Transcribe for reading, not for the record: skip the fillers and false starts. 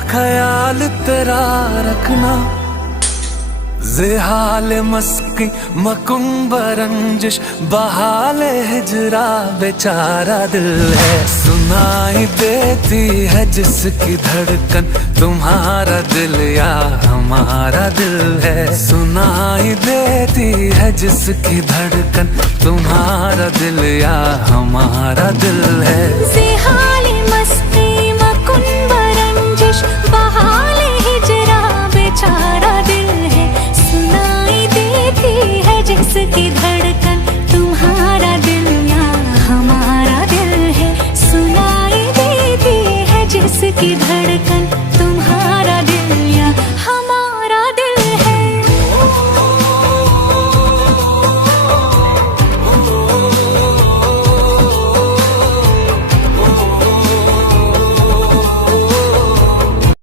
ख्याल तेरा रखना, ज़ेहाल मस्की मकुम्ब रंजिश बहाल हिजरा बेचारा दिल है। सुनाई देती है जिसकी धड़कन तुम्हारा दिल या हमारा दिल है। सुनाई देती है जिसकी धड़कन तुम्हारा दिल या हमारा दिल है। ज़ेहाल